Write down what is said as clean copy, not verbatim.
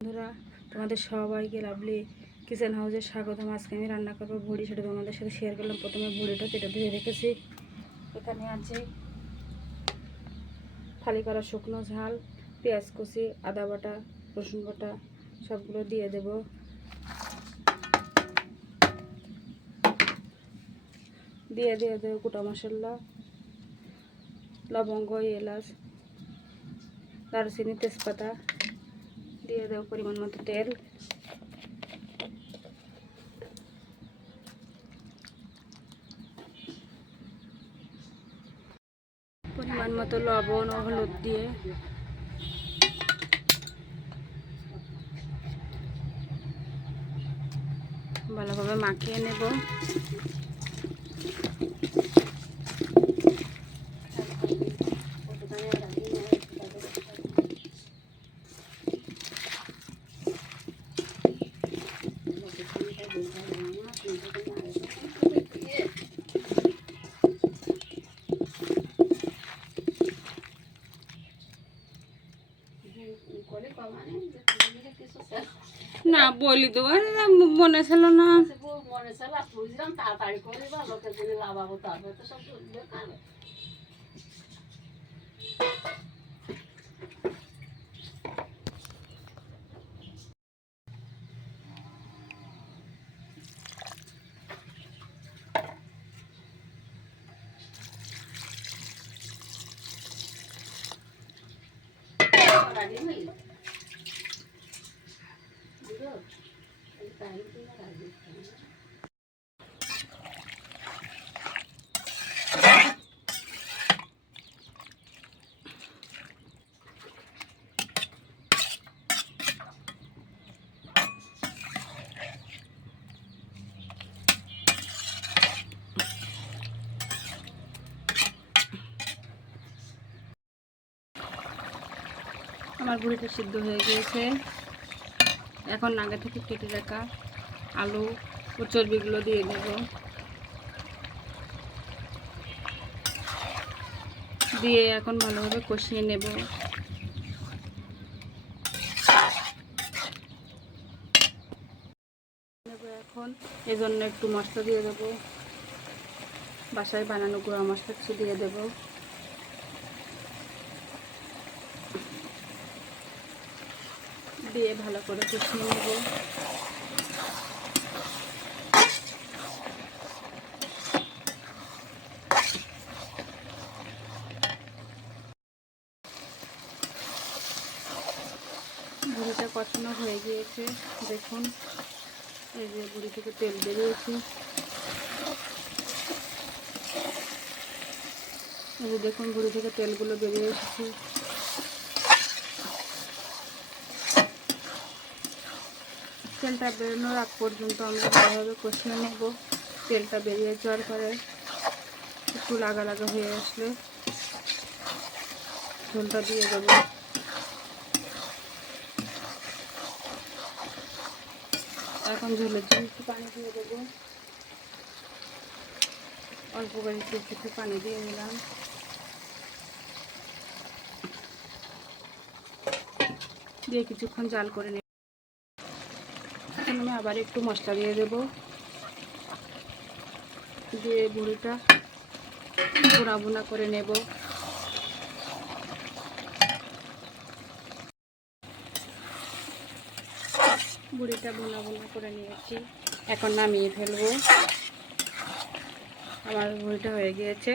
বন্ধুরা, তোমাদের সবাইকে লাভলি কিচেন হাউসে স্বাগতম। আজকে আমি রান্না করবো ভুড়ি, সেটা তোমাদের সাথে শেয়ার করলাম। প্রথমে ভুড়িটা কেটে ধুয়ে রেখেছি। এখানে আছে ফালি করা শুকনো ঝাল, পেঁয়াজ কুচি, আদা বাটা, রসুন বাটা সবগুলো দিয়ে দেব। দিয়ে দেবো গোটা মশলা, লবঙ্গ, এলাচ, দারুচিনি, তেজপাতা। দিয়ে দেবো পরিমাণ মতো তেল। পরিমাণ মতো লবণ ও হলুদ দিয়ে ভালোভাবে মাখিয়ে নেব। না বলি তো মনে ছিল না, মনে ছিল বুঝলাম তাড়াতাড়ি করে লোকের যদি লাভাবো তারপরে তো সব বেকার। আমার ভুড়িটা সিদ্ধ হয়ে গিয়েছে। এখন আগে থেকে কেটে রাখা আলু ও চর্বিগুলো দিয়ে দেব। দিয়ে এখন ভালোভাবে কষিয়ে নেব। এখন এই জন্য একটু মশলা দিয়ে দেব। বাসায় বানানো গুঁড়া মশলা কিছু দিয়ে দেব। দিয়ে ভালো করে কষিয়ে নেব। ভুড়িটা কষানো হয়ে গিয়েছে। দেখুন, এই যে ভুড়ি থেকে তেল বেরিয়েছে। এই যে দেখুন, ভুড়ি থেকে তেলগুলো বেরিয়ে এসেছে। তেলটা বেরোনোর আগ পর্যন্ত আমরা ভালোভাবে কষিয়ে নেব। তেলটা বেরিয়ে যাওয়ার পরে একটু লাগা লাগা হয়ে আসলে ঝোলটা দিয়ে দেবো। এখন ঝোলের জন্য একটু পানি দিয়ে দেবো। অল্প করে একটু পানি দিয়ে দিলাম। দিয়ে কিছুক্ষণ জাল করে নেব। এখন আমি আবার একটু মশলা দিয়ে দেব। দিয়ে ভুড়িটা ভুনা ভুনা করে নেব। ভুড়িটা ভুনা ভুনা করে নিয়েছি। এখন নামিয়ে ফেলবো। আমার ভুড়িটা হয়ে গিয়েছে।